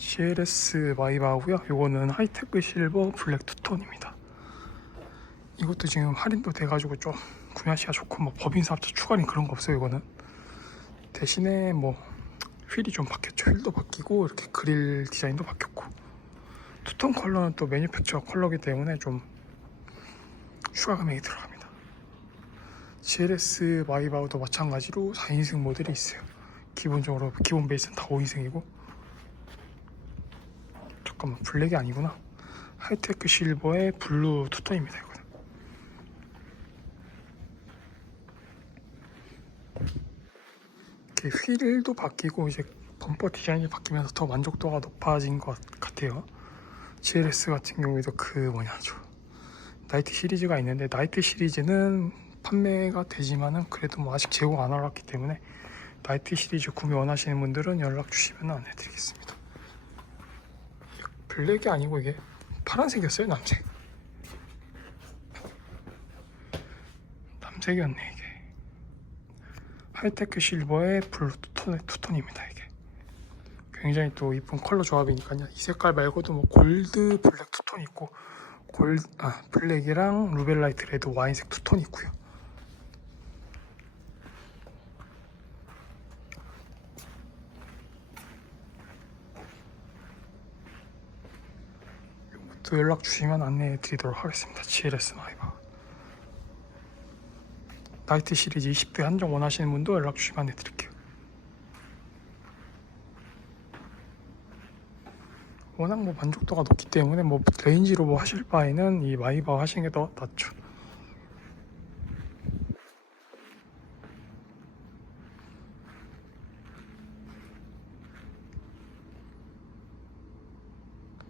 CLS 마이바고요. 요거는 하이테크 실버 블랙 투톤입니다. 이것도 지금 할인도 돼가지고 좀 구매하시기가 좋고 뭐 법인사 합체 추가린 그런 거 없어요. 이거는 대신에 뭐 휠이 좀 바뀌었죠. 휠도 바뀌고 이렇게 그릴 디자인도 바뀌었고 투톤 컬러는 또 매니팩처 컬러기 때문에 좀 추가 금액이 들어갑니다. GLS 마이바우도 마찬가지로 4인승 모델이 있어요. 기본적으로 기본 베이스는 다 5인승이고 잠깐만 블랙이 아니구나. 하이테크 실버의 블루 투톤입니다. 이거는. 이렇게 휠도 바뀌고 이제 범퍼 디자인이 바뀌면서 더 만족도가 높아진 것 같아요. GLS 같은 경우에도 그 뭐냐죠. 나이트 시리즈가 있는데 나이트 시리즈는 판매가 되지만은 그래도 뭐 아직 제공 안 알았기 때문에 나이트 시리즈 구매 원하시는 분들은 연락 주시면 안내드리겠습니다. 블랙이 아니고 이게 파란색이었어요 남색. 남색이었네 이게. 하이테크 실버의 블루 투톤, 투톤입니다 이게. 굉장히 또 이쁜 컬러 조합이니까요. 이 색깔 말고도 뭐 골드 블랙 투톤 있고 골, 아, 블랙이랑 루벨라이트 레드 와인색 투톤 있고요. 또 연락 주시면 안내해 드리도록 하겠습니다. GLS 마이바. 나이트 시리즈 20대 한정 원하시는 분도 연락 주시면 안내 드릴게요. 워낙 뭐 만족도가 높기 때문에 뭐 레인지로 뭐 하실 바에는 이 마이바 하시는 게 더 낫죠.